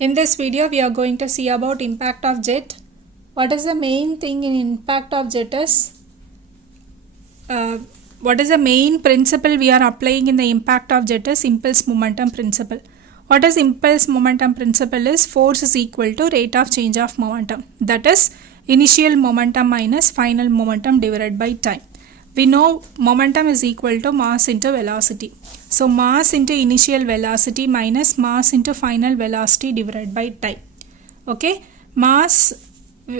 In this video, we are going to see about impact of jet. What is the main thing in impact of jet is, what is the main principle we are applying in the impact of jet is impulse momentum principle. What is impulse momentum principle is force is equal to rate of change of momentum. That is initial momentum minus final momentum divided by time. We know momentum is equal to mass into velocity. So mass into initial velocity minus mass into final velocity divided by time. Okay, mass,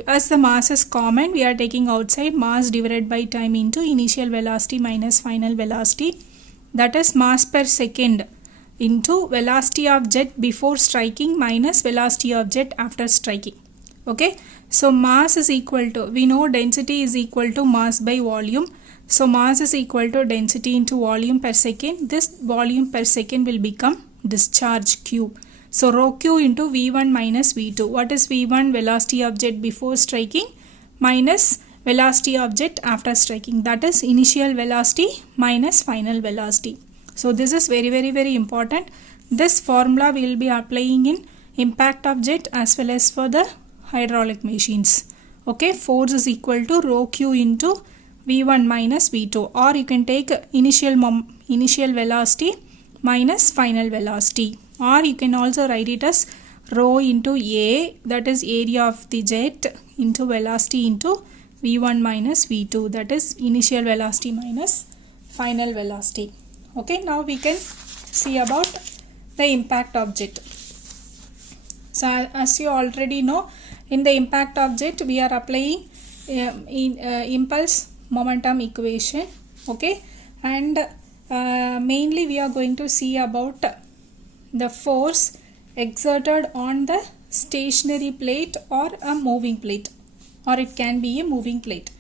as the mass is common, we are taking outside mass divided by time into initial velocity minus final velocity. That is mass per second into velocity of jet before striking minus velocity of jet after striking. Okay, so mass is equal to, we know density is equal to mass by volume. So mass is equal to density into volume per second. This volume per second will become discharge Q. So rho Q into V1 minus V2. What is V1? Velocity of jet before striking minus velocity of jet after striking. That is initial velocity minus final velocity. So this is very important. This formula we will be applying in impact of jet as well as for the hydraulic machines. Okay, force is equal to rho Q into V1 minus V2, or you can take initial velocity minus final velocity, or you can also write it as rho into A, that is area of the jet, into velocity into V1 minus V2, that is initial velocity minus final velocity. Okay, now we can see about the impact of jet. So as you already know, in the impact of jet we are applying impulse momentum equation. Okay, and mainly we are going to see about the force exerted on the stationary plate or a moving plate, or it can be a moving plate.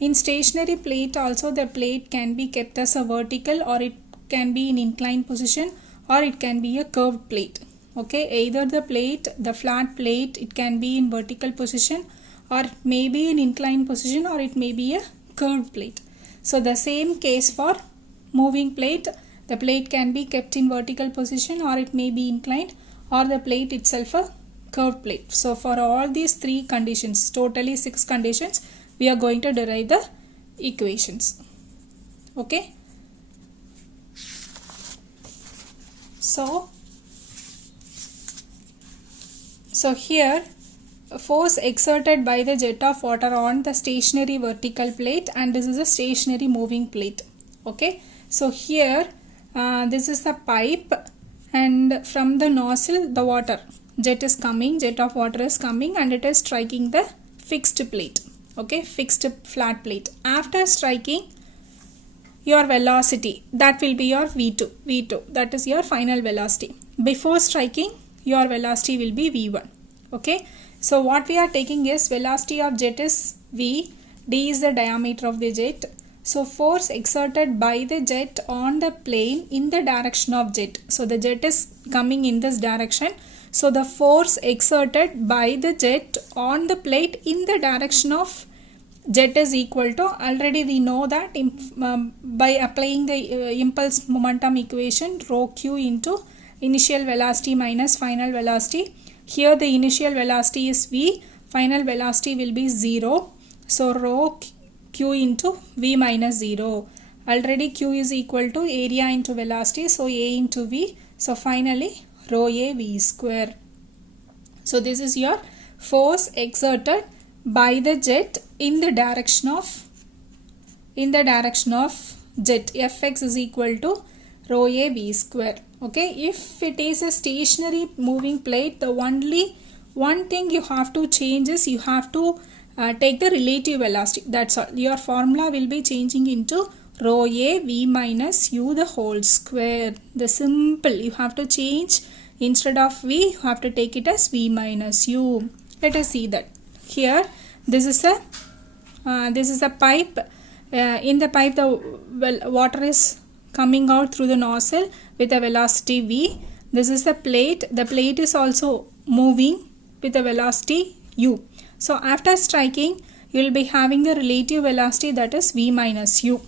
In stationary plate also, the plate can be kept as a vertical, or it can be in inclined position, or it can be a curved plate. Okay, either the plate, the flat plate, it can be in vertical position, or maybe in inclined position, or it may be a curved plate. So the same case for moving plate, the plate can be kept in vertical position, or it may be inclined, or the plate itself a curved plate. So for all these three conditions, totally 6 conditions, we are going to derive the equations. Okay, so here force exerted by the jet of water on the stationary vertical plate, and this is a stationary moving plate. Okay, so here this is the pipe, and from the nozzle the water jet of water is coming, and it is striking the fixed plate. Okay, fixed flat plate. After striking, your velocity, that will be your V2, that is your final velocity. Before striking, your velocity will be V1. Okay, so what we are taking is velocity of jet is V, d is the diameter of the jet. So force exerted by the jet on the plane in the direction of jet. So the jet is coming in this direction. So the force exerted by the jet on the plate in the direction of jet is equal to, already we know that by applying the impulse momentum equation, rho Q into initial velocity minus final velocity. Here the initial velocity is V, final velocity will be 0. So rho Q into V minus 0. Already Q is equal to area into velocity, so A into V. So finally rho A V square. So this is your force exerted by the jet in the direction of jet. Fx is equal to rho A V square. Okay, if it is a stationary moving plate, the only one thing you have to change is you have to take the relative velocity. That's all. Your formula will be changing into rho A V minus U the whole square. The simple, you have to change, instead of V you have to take it as V minus U. Let us see that. Here this is a pipe. In the pipe the water is coming out through the nozzle with a velocity V. This is the plate. The plate is also moving with a velocity U. So after striking, you will be having the relative velocity, that is V minus U.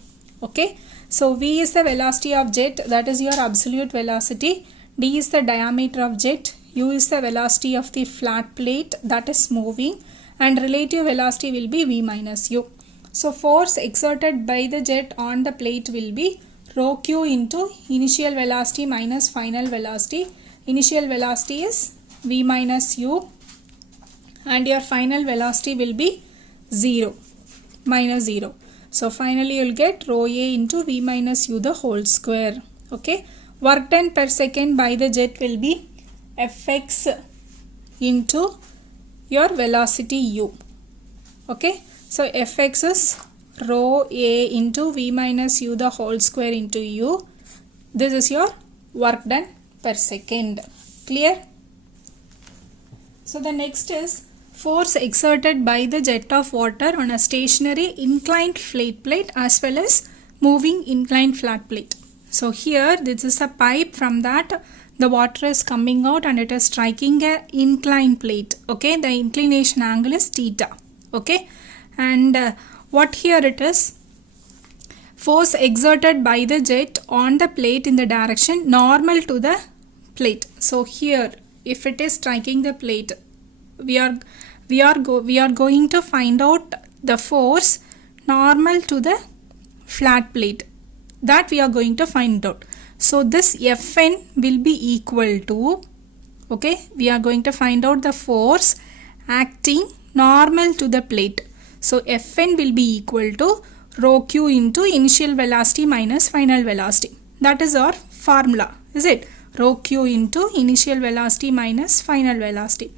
Okay, so V is the velocity of jet, that is your absolute velocity. D is the diameter of jet, u is the velocity of the flat plate that is moving, and relative velocity will be v minus u. So force exerted by the jet on the plate will be rho q into initial velocity minus final velocity. Initial velocity is v minus u and your final velocity will be 0, minus 0. So finally you will get rho a into v minus u the whole square. Okay. Work done per second by the jet will be Fx into your velocity u. Okay. So Fx is rho a into v minus u the whole square into u. This is your work done per second. Clear? So the next is force exerted by the jet of water on a stationary inclined flat plate as well as moving inclined flat plate. So here this is a pipe, from that the water is coming out and it is striking a inclined plate. Okay, the inclination angle is theta. Okay, and what here it is, force exerted by the jet on the plate in the direction normal to the plate. So here if it is striking the plate, we are going to find out the force normal to the flat plate, that we are going to find out. So this Fn will be equal to, okay, we are going to find out the force acting normal to the plate. So Fn will be equal to rho q into initial velocity minus final velocity. That is our formula, is it? Rho q into initial velocity minus final velocity.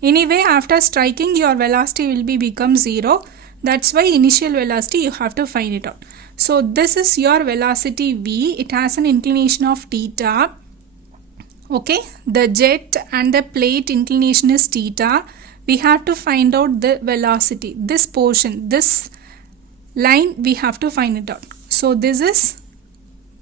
Anyway, after striking your velocity will become 0. That's why initial velocity you have to find it out. So this is your velocity v. It has an inclination of theta. Okay, the jet and the plate inclination is theta. We have to find out the velocity. This portion, this line, we have to find it out. So this is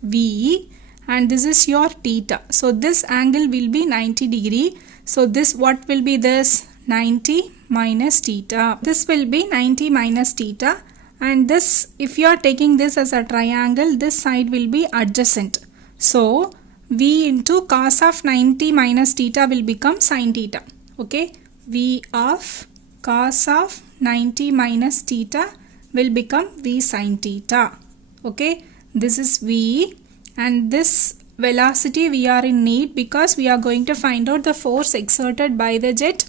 v and this is your theta. So this angle will be 90 degree. So this, what will be this? 90 minus theta. This will be 90 minus theta, and this, if you are taking this as a triangle, this side will be adjacent. So v into cos of 90 minus theta will become sin theta. Okay, v of cos of 90 minus theta will become v sin theta. Okay, this is v, and this velocity we are in need because we are going to find out the force exerted by the jet.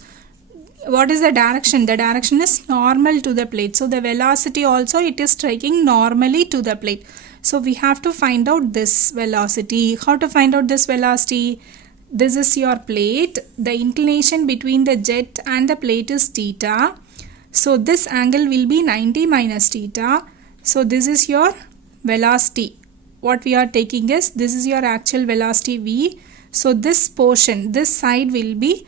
What is the direction? The direction is normal to the plate. So the velocity also, it is striking normally to the plate. So we have to find out this velocity. How to find out this velocity? This is your plate. The inclination between the jet and the plate is theta. So this angle will be 90 minus theta. So this is your velocity. What we are taking is, this is your actual velocity v. So this portion, this side will be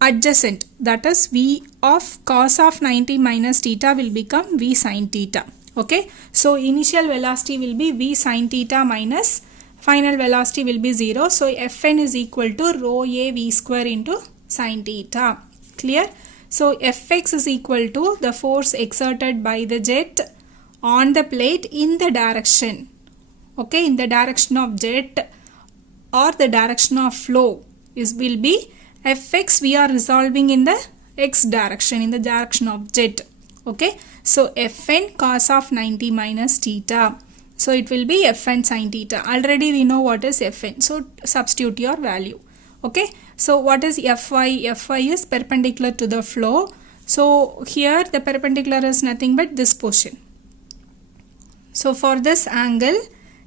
adjacent, that is v of cos of 90 minus theta will become v sin theta. Okay, so initial velocity will be v sin theta minus final velocity will be 0. So Fn is equal to rho a v square into sin theta. Clear? So Fx is equal to the force exerted by the jet on the plate in the direction. Okay, in the direction of jet or the direction of flow will be Fx. We are resolving in the x direction, in the direction of jet. Okay, so Fn cos of 90 minus theta. So it will be Fn sin theta. Already we know what is Fn. So substitute your value. Okay, so what is Fy? Fy is perpendicular to the flow. So here the perpendicular is nothing but this portion. So for this angle,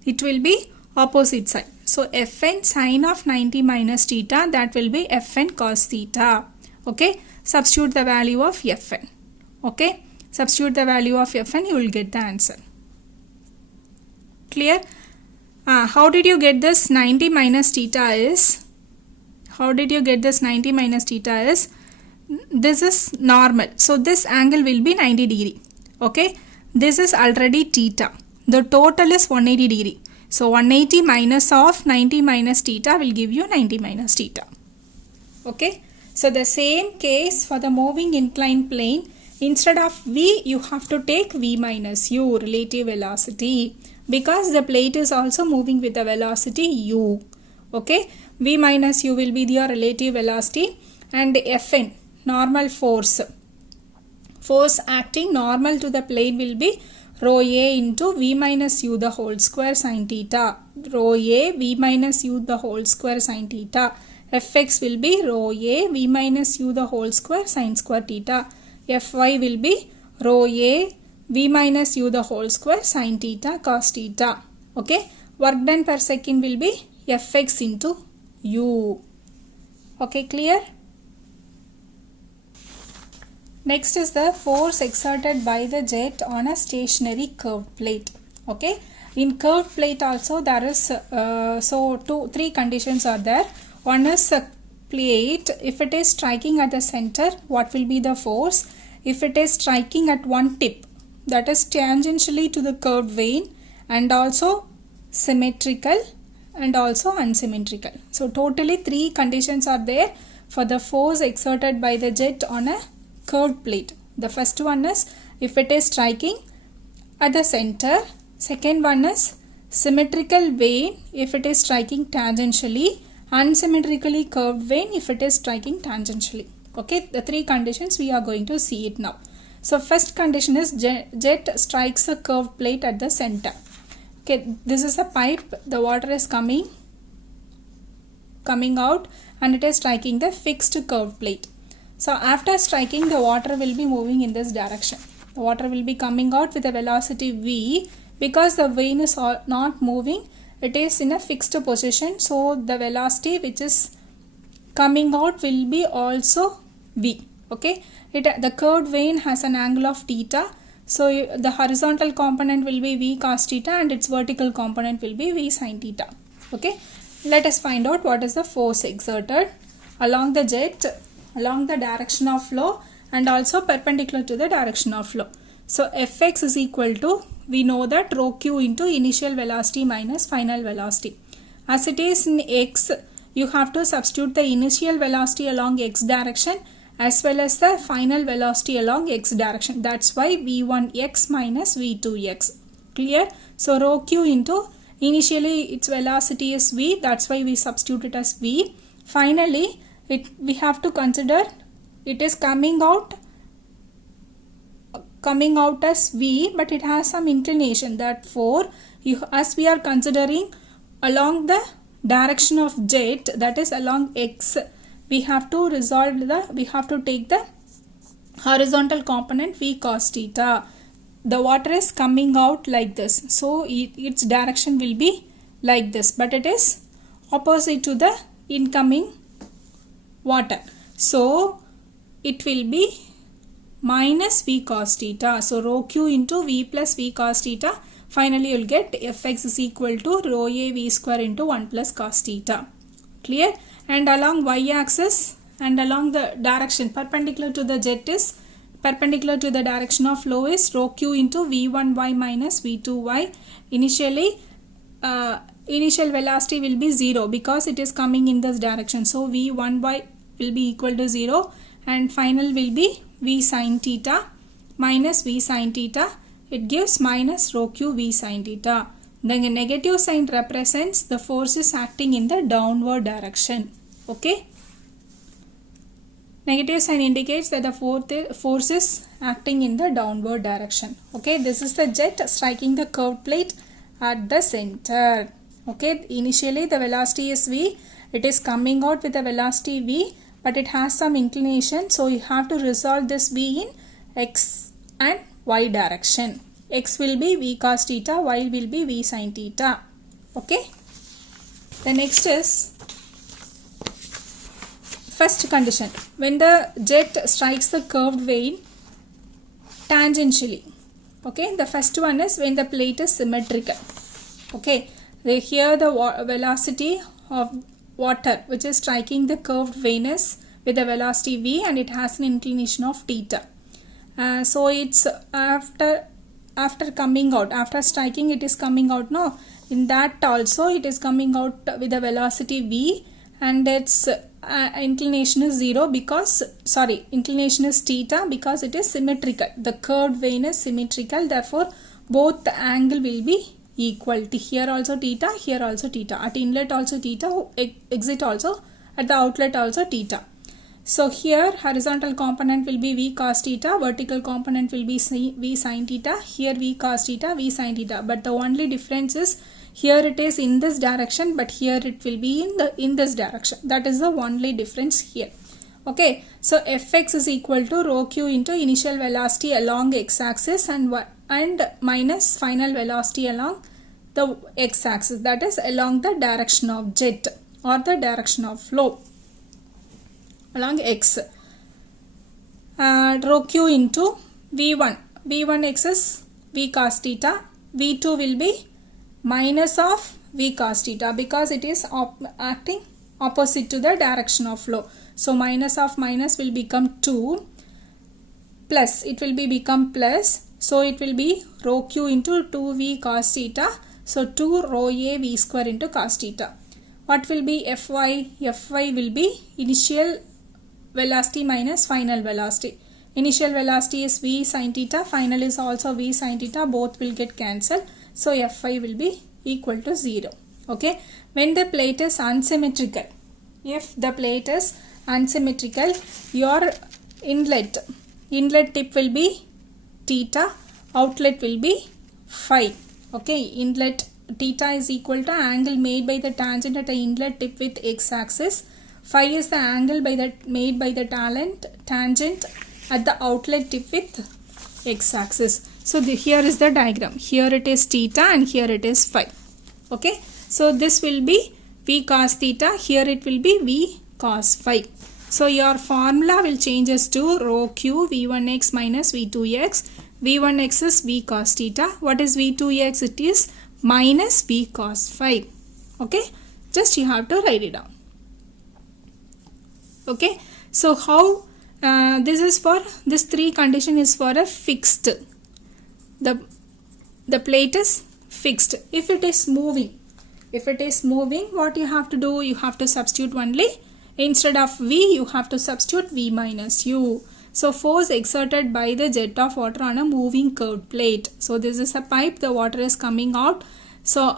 it will be opposite side. So Fn sin of 90 minus theta, that will be Fn cos theta. Okay, substitute the value of Fn. Okay, substitute the value of Fn, you will get the answer. Clear? How did you get this 90 minus theta is? How did you get this 90 minus theta is? This is normal. So this angle will be 90 degree. Okay, this is already theta. The total is 180 degree. So 180 minus of 90 minus theta will give you 90 minus theta. Okay. So the same case for the moving inclined plane. Instead of v, you have to take v minus u, relative velocity, because the plate is also moving with the velocity u. Okay, v minus u will be your relative velocity, and Fn, normal force acting normal to the plane, will be rho a into v minus u the whole square sin theta. Rho a v minus u the whole square sin theta. Fx will be rho a v minus u the whole square sin square theta. Fy will be rho a v minus u the whole square sin theta cos theta. Okay, work done per second will be Fx into u. Okay, clear? Next is the force exerted by the jet on a stationary curved plate. Okay, in curved plate also there is three conditions are there. One is a plate, if it is striking at the center, what will be the force? If it is striking at one tip, that is tangentially to the curved vein, and also symmetrical and also unsymmetrical. So totally three conditions are there for the force exerted by the jet on a curved plate. The first one is if it is striking at the center. Second one is symmetrical vein if it is striking tangentially. Unsymmetrically curved vein if it is striking tangentially. Okay, the three conditions we are going to see it now. So first condition is jet strikes a curved plate at the center. Okay, this is a pipe, the water is coming out and it is striking the fixed curved plate. So after striking, the water will be moving in this direction. The water will be coming out with a velocity v. Because the vein is not moving, it is in a fixed position, so the velocity which is coming out will be also v. Okay, the curved vein has an angle of theta, so the horizontal component will be v cos theta and its vertical component will be v sin theta. Okay, let us find out what is the force exerted along the jet, along the direction of flow and also perpendicular to the direction of flow. So Fx is equal to, we know that rho q into initial velocity minus final velocity. As it is in x, you have to substitute the initial velocity along x direction as well as the final velocity along x direction. That's why v1x minus v2x. Clear? So rho q into, initially its velocity is v, that's why we substitute it as v. Finally, we have to consider it is coming out as v, but it has some inclination. Therefore, as we are considering along the direction of jet, that is along x, we have to take the horizontal component v cos theta. The water is coming out like this, so its direction will be like this, but it is opposite to the incoming water, so it will be minus v cos theta. So rho q into v plus v cos theta. Finally, you will get Fx is equal to rho a v square into 1 plus cos theta. Clear? And along y-axis and along the direction perpendicular to the jet is perpendicular to the direction of flow is rho q into v1y minus v2y. Initially, initial velocity will be 0 because it is coming in this direction. So v1y will be equal to 0 and final will be v sin theta minus v sin theta. It gives minus rho q v sin theta. The negative sign represents the force is acting in the downward direction. Okay. Negative sign indicates that the force is acting in the downward direction. Okay. This is the jet striking the curved plate at the center. Okay. Initially the velocity is v. It is coming out with a velocity v, but it has some inclination, so you have to resolve this v in x and y direction. X will be v cos theta, y will be v sin theta. Okay. The next is first condition. When the jet strikes the curved vein tangentially. Okay. The first one is when the plate is symmetrical. Okay. Here the velocity of water which is striking the curved vein is with a velocity v and it has an inclination of theta. So it's after coming out, after striking it is coming out. No, in that also it is coming out with a velocity v and its inclination is 0 because, inclination is theta because it is symmetrical. The curved vein is symmetrical, therefore both the angle will be equal to here also theta, here also theta, at inlet also theta, exit also, at the outlet also theta. So here horizontal component will be V cos theta, vertical component will be V sin theta, here V cos theta, V sin theta, but the only difference is here it is in this direction, but here it will be in this direction. That is the only difference here. Okay, so Fx is equal to rho q into initial velocity along x-axis and minus final velocity along the x-axis, that is along the direction of jet or the direction of flow along x. Rho q into V1. V1x is V cos theta. V2 will be minus of V cos theta because it is acting opposite to the direction of flow. So minus of minus will become 2 plus, it will become plus. So it will be rho q into 2V cos theta. So 2 rho a V square into cos theta. What will be Fy? Fy will be initial velocity minus final velocity. Initial velocity is V sin theta, final is also V sin theta, both will get cancelled. So Fy will be equal to 0. Okay, when the plate is unsymmetrical, if the plate is unsymmetrical, your inlet tip will be theta, outlet will be phi. Okay, inlet theta is equal to angle made by the tangent at the inlet tip with x-axis. Phi is the angle made by the tangent at the outlet tip with x-axis. So here is the diagram. Here it is theta and here it is phi. Okay, so this will be V cos theta. Here it will be V cos phi. So your formula will change as to rho q V1x minus V2x. V1x is V cos theta. What is V2x? It is minus V cos phi. Okay, just you have to write it down. Okay, so how this is for, this 3 condition is for a fixed, the plate is fixed. If it is moving, what you have to do? You have to substitute only, instead of V you have to substitute V minus U. So force exerted by the jet of water on a moving curved plate. So this is a pipe, the water is coming out. So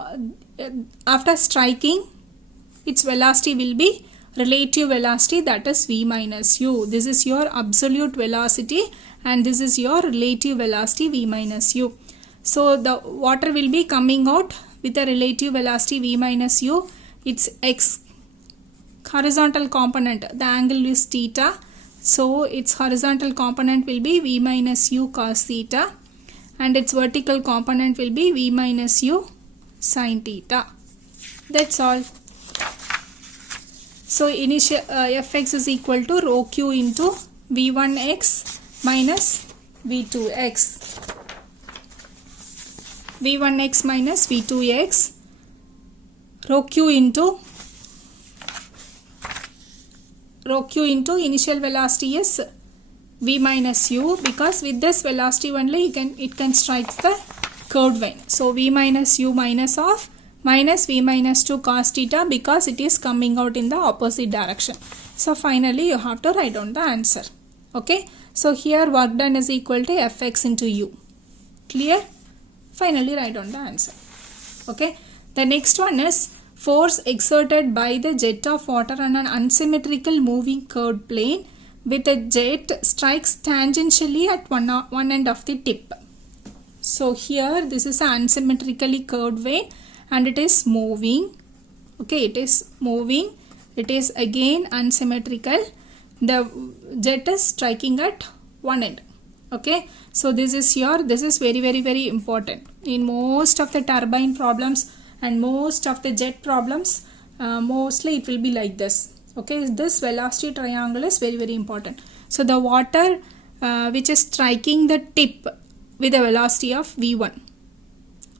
after striking, its velocity will be relative velocity, that is V minus U. This is your absolute velocity and this is your relative velocity V minus U. So the water will be coming out with a relative velocity V minus U. Its x horizontal component, the angle is theta. So its horizontal component will be V minus U cos theta and its vertical component will be V minus U sin theta. That's all. So initial Fx is equal to rho q into V1x minus V2x. V1x minus V2x, rho q into initial velocity is V minus U, because with this velocity only it can strike the curved vein. So V minus U minus of minus V minus 2 cos theta, because it is coming out in the opposite direction. So finally you have to write down the answer. Okay, so here work done is equal to Fx into U. Clear? Finally write down the answer. Okay, the next one is force exerted by the jet of water on an unsymmetrical moving curved plane with a jet strikes tangentially at one end of the tip. So here this is an unsymmetrically curved vein and it is moving. Okay, it is moving. It is again unsymmetrical. The jet is striking at one end. Okay, so this is very important in most of the turbine problems and most of the jet problems. Mostly it will be like this. Okay, this velocity triangle is very important. So the water which is striking the tip with a velocity of V1,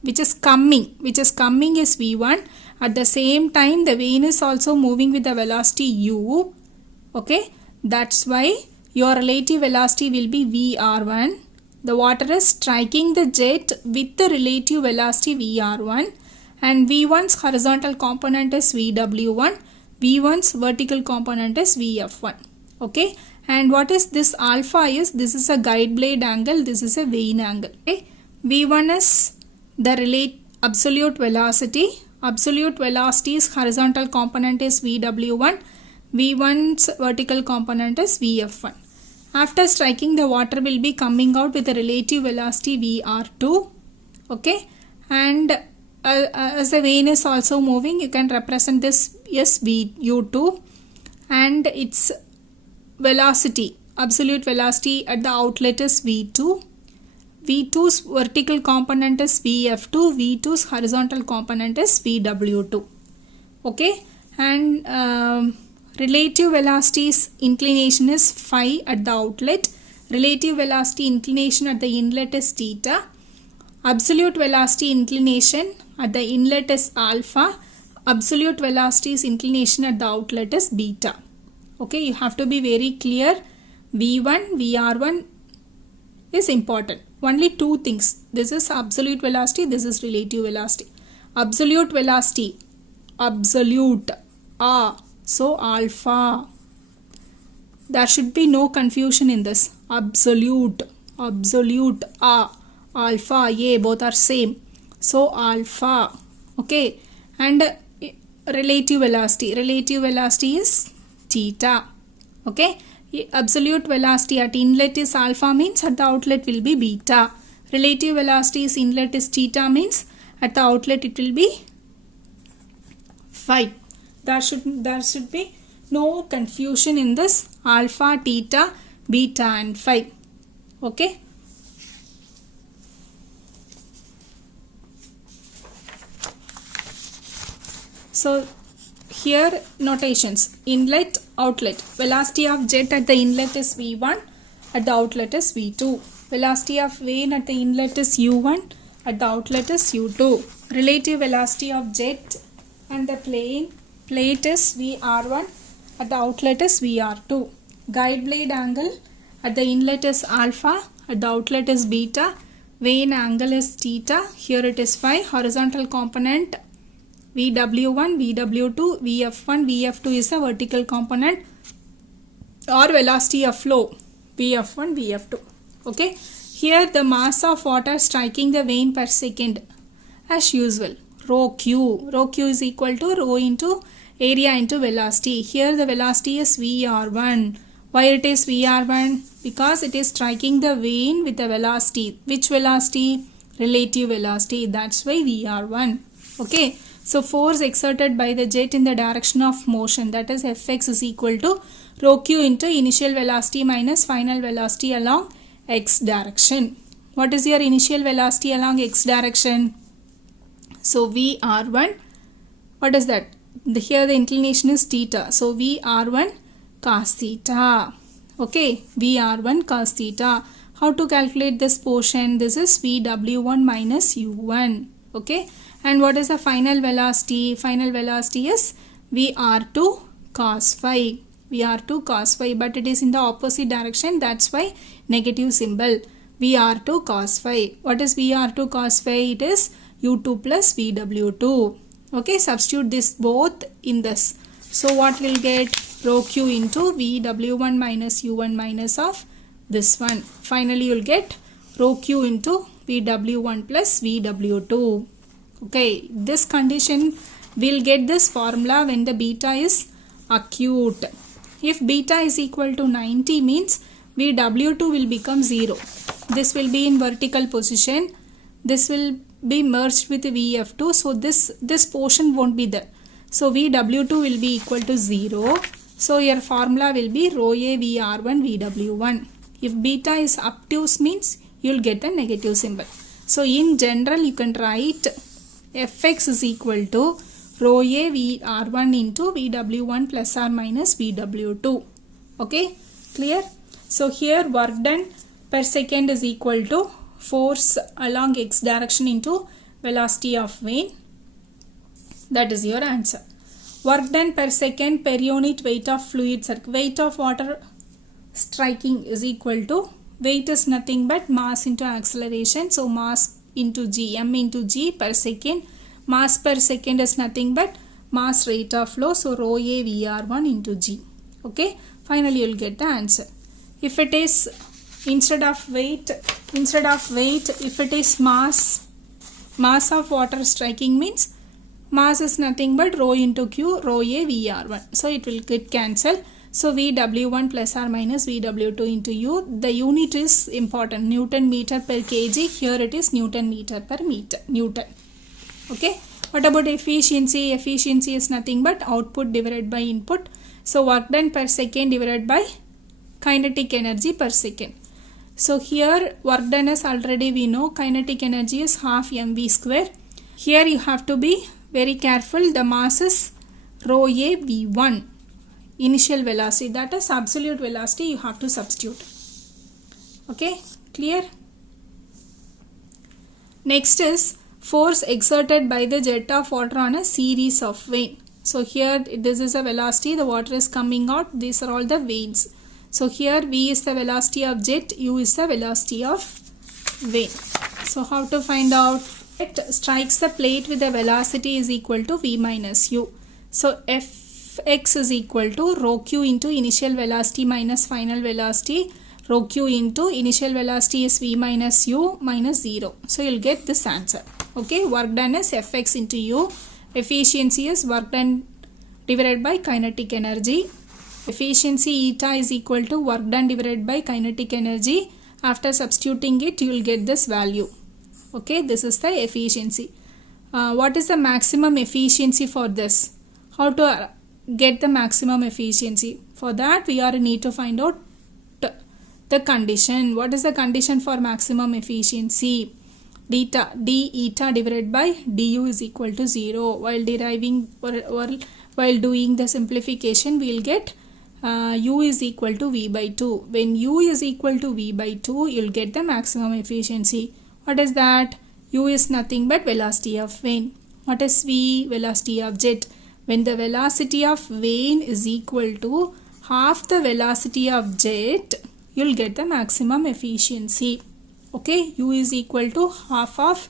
which is coming is V1. At the same time the vein is also moving with the velocity U. Okay, that's why your relative velocity will be VR1. The water is striking the jet with the relative velocity VR1 and V1's horizontal component is VW1. V1's vertical component is VF1. Okay, and what is this alpha is? This is a guide blade angle, this is a vein angle. Okay, V1 is the absolute velocity. Absolute velocity's horizontal component is VW1. V1's vertical component is VF1. After striking, the water will be coming out with a relative velocity VR2. Okay, and as the vane is also moving, you can represent this as VU2, and its velocity, absolute velocity at the outlet is V2. V2's vertical component is VF2. V2's horizontal component is VW2. Okay, and relative velocity's inclination is phi at the outlet. Relative velocity inclination at the inlet is theta. Absolute velocity inclination at the inlet is alpha. Absolute velocity's inclination at the outlet is beta. Okay, you have to be very clear. V1, VR1 is important. Only two things. This is absolute velocity, this is relative velocity. Absolute velocity, absolute, so alpha. There should be no confusion in this. Absolute, alpha, both are same. So alpha. Okay, and relative velocity is theta. Okay, absolute velocity at inlet is alpha, means at the outlet will be beta. Relative velocity is inlet is theta, means at the outlet it will be phi. There should be no confusion in this alpha, theta, beta and phi. Okay. So here notations: inlet, outlet. Velocity of jet at the inlet is V1, at the outlet is V2. Velocity of vane at the inlet is U1, at the outlet is U2. Relative velocity of jet and the plate is VR1, at the outlet is VR2. Guide blade angle at the inlet is alpha, at the outlet is beta. Vane angle is theta, here it is phi. Horizontal component VW1, VW2, VF1, VF2 is a vertical component or velocity of flow VF1, VF2. Okay, here the mass of water striking the vane per second as usual, rho Q is equal to rho into area into velocity. Here the velocity is VR1. Why it is VR1? Because it is striking the vane with a velocity. Which velocity? Relative velocity. That's why VR1. Okay. So force exerted by the jet in the direction of motion, that is Fx is equal to rho Q into initial velocity minus final velocity along x direction. What is your initial velocity along x direction? So VR1, what is that? Here the inclination is theta. So VR1 cos theta. Okay, VR1 cos theta. How to calculate this portion? This is VW1 minus U1. Okay. And what is the final velocity? Final velocity is VR2 cos phi. VR2 cos phi, but it is in the opposite direction. That's why negative symbol. VR2 cos phi. What is VR2 cos phi? It is U2 plus VW2. Okay, substitute this both in this. So what will get? Rho Q into VW1 minus U1 minus of this one. Finally, you will get rho Q into VW1 plus VW2. Okay, this condition will get this formula when the beta is acute. If beta is equal to 90 means VW2 will become 0. This will be in vertical position. This will be merged with VF2. So this portion won't be there. So VW2 will be equal to 0. So your formula will be rho A VR1 VW1. If beta is obtuse means you will get a negative symbol. So in general you can write Fx is equal to rho A VR1 into VW1 plus or minus VW2. Okay, clear? So here work done per second is equal to force along x direction into velocity of vane. That is your answer. Work done per second per unit weight of fluid circle. Weight of water striking is equal to, weight is nothing but mass into acceleration. So mass into g, m into g per second. Mass per second is nothing but mass rate of flow. So rho A VR1 into g. Okay, finally you will get the answer. If it is instead of weight, if it is mass mass of water striking means mass is nothing but rho into q, rho a VR1. So it will get cancelled. So VW1 plus or minus VW2 into U. The unit is important. Newton meter per kg. Here it is Newton meter per meter. Newton. Okay. What about efficiency? Efficiency is nothing but output divided by input. So work done per second divided by kinetic energy per second. So here work done is already we know kinetic energy is half mv square. Here you have to be very careful. The mass is rho a v1. Initial velocity, that is absolute velocity, you have to substitute. Okay, clear? Next is force exerted by the jet of water on a series of veins. So here this is a velocity, the water is coming out, these are all the veins. So here V is the velocity of jet, U is the velocity of vein. So how to find out? It strikes the plate with the velocity is equal to V minus U. So Fx is equal to rho q into initial velocity minus final velocity. Rho q into initial velocity is V minus U minus 0. So you'll get this answer. Okay, work done is Fx into U. Efficiency is work done divided by kinetic energy. Efficiency eta is equal to work done divided by kinetic energy. After substituting it, you will get this value. Okay, this is the efficiency. What is the maximum efficiency for this? How to get the maximum efficiency? For that, we are need to find out the condition. What is the condition for maximum efficiency? D eta divided by du is equal to 0. While deriving or while doing the simplification, we will get u is equal to v by 2. When u is equal to v by 2, you will get the maximum efficiency. What is that? U is nothing but velocity of vein. What is v? Velocity of jet. When the velocity of vein is equal to half the velocity of jet, you will get the maximum efficiency. Okay, u is equal to half of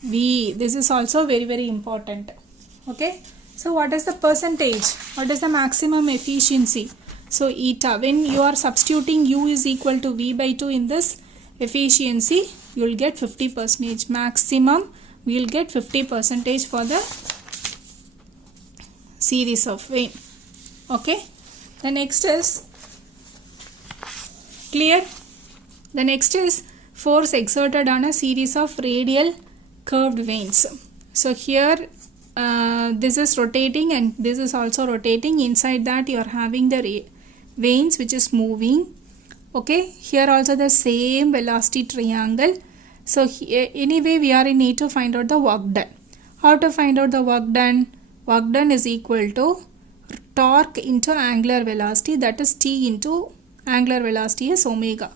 v. This is also very, very important. Okay, so what is the percentage? What is the maximum efficiency? So eta, when you are substituting u is equal to v by 2 in this efficiency, you will get 50%. Maximum, we will get 50% for the series of vein. Okay, the next is clear. The next is force exerted on a series of radial curved veins. So here this is rotating and this is also rotating. Inside that you are having the veins which is moving. Okay, here also the same velocity triangle. So anyway we are in need to find out the work done. How to find out the work done? Work done is equal to torque into angular velocity, that is T into angular velocity is omega.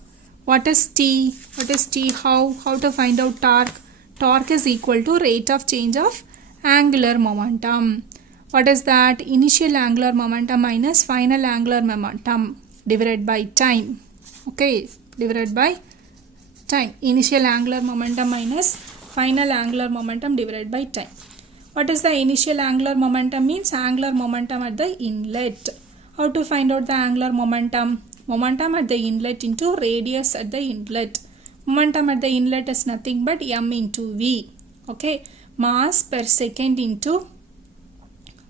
What is T? What is T? How to find out torque? Torque is equal to rate of change of angular momentum. What is that? Initial angular momentum minus final angular momentum divided by time. Okay, divided by time. Initial angular momentum minus final angular momentum divided by time. What is the initial angular momentum? Means angular momentum at the inlet. How to find out the angular momentum? Momentum at the inlet into radius at the inlet. Momentum at the inlet is nothing but m into v. Okay, mass per second into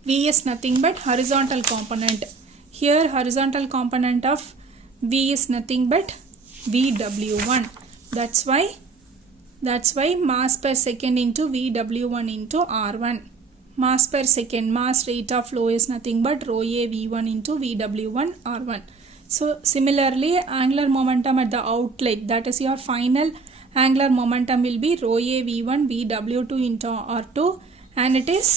v is nothing but horizontal component. Here horizontal component of v is nothing but vw1. That's why mass per second into vw1 into r1. Mass per second, mass rate of flow is nothing but rho a v1 into vw1 r1. So similarly, angular momentum at the outlet, that is your final angular momentum, will be rho a v1 vw2 into r2, and it is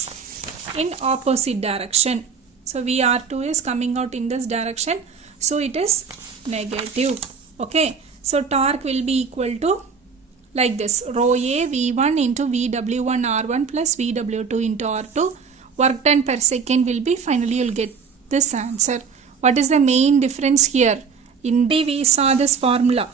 in opposite direction. So vr2 is coming out in this direction, so it is negative. Okay, so torque will be equal to like this, rho a v1 into vw1 r1 plus vw2 into r2. Work done per second will be, finally you will get this answer. What is the main difference here? In D we saw this formula.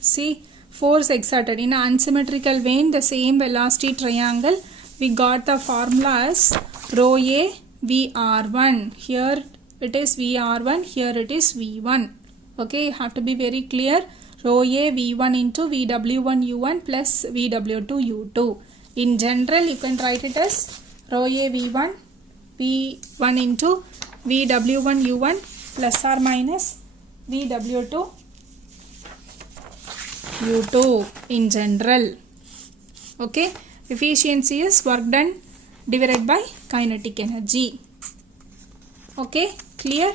See, force exerted in an unsymmetrical vein, the same velocity triangle, we got the formula as rho a vr1. Here it is vr1, here it is v1. Okay, you have to be very clear. rho A V1 into VW1 U1 plus VW2 U2. In general, you can write it as rho A V1 into VW1 U1 plus or minus VW2 U2 in general. Okay, efficiency is work done divided by kinetic energy. Okay, clear?